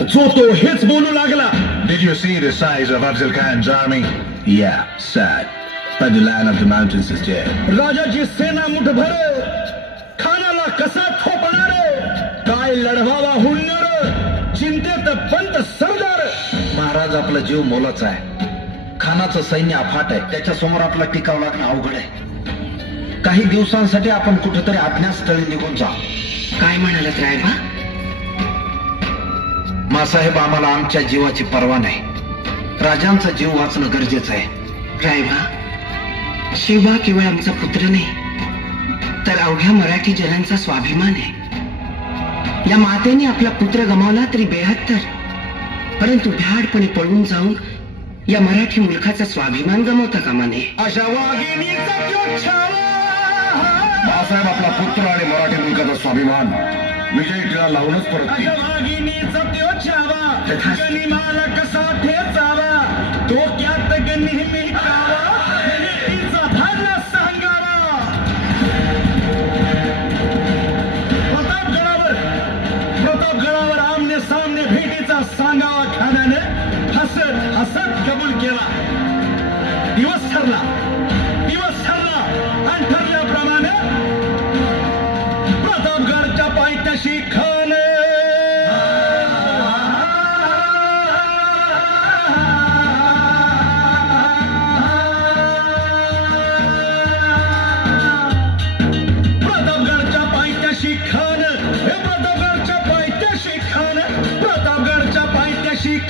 जो तो हेच बोलू लागला. Did you see the size of Afzal Khan's army? Yeah, sad. But the land of the mountains is dead. राजाची सेना मुठभर खानाला कसा थोपणार, काय लढवावा हुंडर, चिंतेत पंत सरदार. महाराज आपला जीव मोलाचा आहे, खानाचं सैन्य अफाट आहे, त्याच्या समोर आपला टिकाव लागणं अवघड आहे. काही दिवसांसाठी आपण कुठेतरी अज्ञातस्थळी निघून जा. काय म्हणालात रायबा? मासाहेब, आम्हाला आमच्या जीवाची पर्वा नाही, राजांचा जीव वाचणं गरजेचं आहे. रायबा, शिवबा केवळ आमचा पुत्र नाही तर अवघ्या मराठी जनांचा स्वाभिमान आहे. या मातेने आपला पुत्र गमावला तरी 72, परंतु भ्याडपणे पळून जाऊन या मराठी मुलखाचा स्वाभिमान गमावता कामा नये. अशा वाघिणीचा तो छावा. बाळासाहेब आपला पुत्र आणि मराठी मुलकाचा स्वाभिमान विजय टिळा लावूनच परत येईल. अशा वाघिणीचा तो छावा, गनिमाला कसा ठेचावा, डोक्यात नेहमी कावा, तिचा धारला सांगावा. प्रतापगडावर आमने सामने भेटीचा सांगावा खानाने हसत हसत कबूल केला. दिवस ठरला आणि ठरल्याप्रमाणे प्रतापगडच्या पायथ्याशी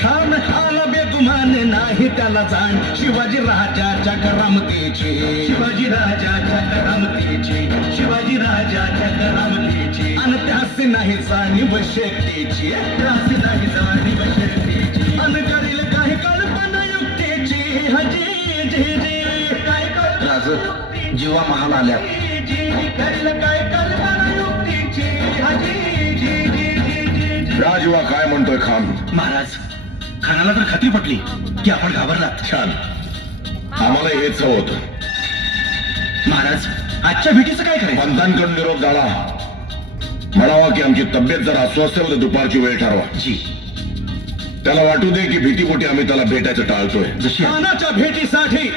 खान आला बेगुमान नाही त्याला जाण. शिवाजी राजाच्या करामतीची, शिवाजी राजाच्या करामतीची, शिवाजी राजाच्या करामतीची, आणि त्यासी नाही जाणीव शेतीची, त्यासी नाही जाणीव शेतीची, आणि करील काही कल्पना युक्तीची. हजी जी जी काय राज जीवा महाल आल्या. करील काय कल्पना युक्तीची. हजी जी जी जी. राजवा काय म्हणतोय खान? महाराज, खानाला तर खात्री पटली की आपण घाबरलात. छान, आम्हाला हेच हवं होतं. महाराज, आजच्या भेटीचं काय करायचं? पंतांकडून निरोप झाला, म्हणावा की आमची तब्येत जर अस्वस्थ असेल तर दुपारची वेळ ठरवा. जी. त्याला वाटू दे की भीतीपोटी आम्ही त्याला भेटायचं टाळतोय. जशी खानाच्या भेटीसाठी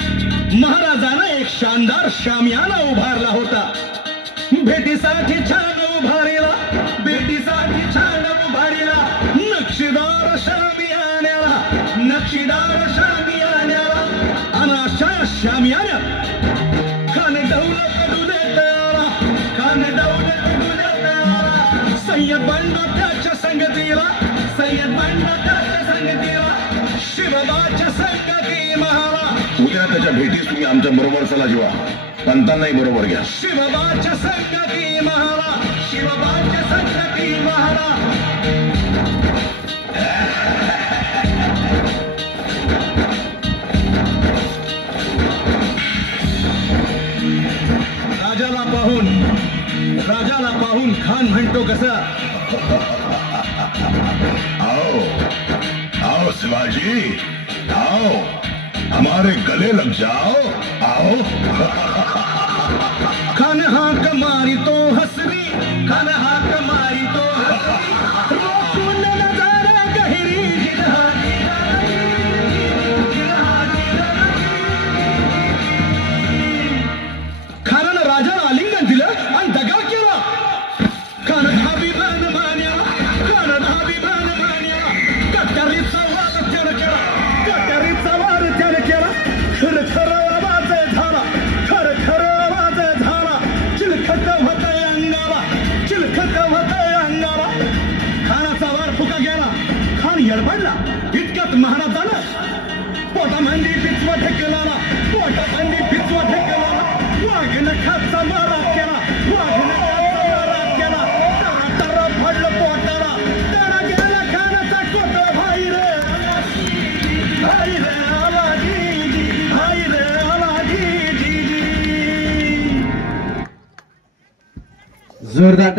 महाराजानं एक शानदार शामियाना उभारला होता. भेटीसाठी छान उभारीला, भेटीसाठी छान उभारीला, नक्षीदार शामियान्याला, नक्षीदार शामियान्याला, आणि अशा शामियान्यात खान दौलत डुलत आला, खान दौलत डुलत आला. सय्यद बंडा त्याच्या संगतीला, सय्यद बंडा त्याच्या संगतीला, शिवबाच्या संगती महाला. उद्या त्याच्या भेटीस तुम्ही आमच्या बरोबर चला जीवा, पंतांनाही बरोबर घ्या. शिवबाच्या संगती महाला, शिवबाच्या संगती महाला. राजाला पाहून खान म्हणतो कसा? आओ आओ शिवाजी, आओ हमारे गले लग जाओ, आओ. खान हाक मारी तो हसरी, खान हाक मारी तो हसरी, रोखून नजारा गहिरी जिरहानी खानानं राजाला आलिंगन दिलं आणि दगा केला. खान धाबी बाण मान्या, खान धाबी बाण मान्या, कट्यारीचा वार त्यानं केला, कट्यारीचा वार त्यानं केला. खर खर आवाज झाला, खर खर आवाज झाला, चिलखत होतय अंगाला, चिलखत होतय अंगाला. खानाचा वार फुका गेला, खान येडपडला. इतक्यात महाराजानं पोटामंदी पिचवा ठेकलाला, पोटामंदी पिचवा ठेकलाला. वाघनं खाचा मारा केला, वाघनं खाचा मारा केला. तर पडलं पोटाला, त्याला गेला खानाचा कोट. भाई रे भाई रे आला जी, भाई रे आला जी. जोरदार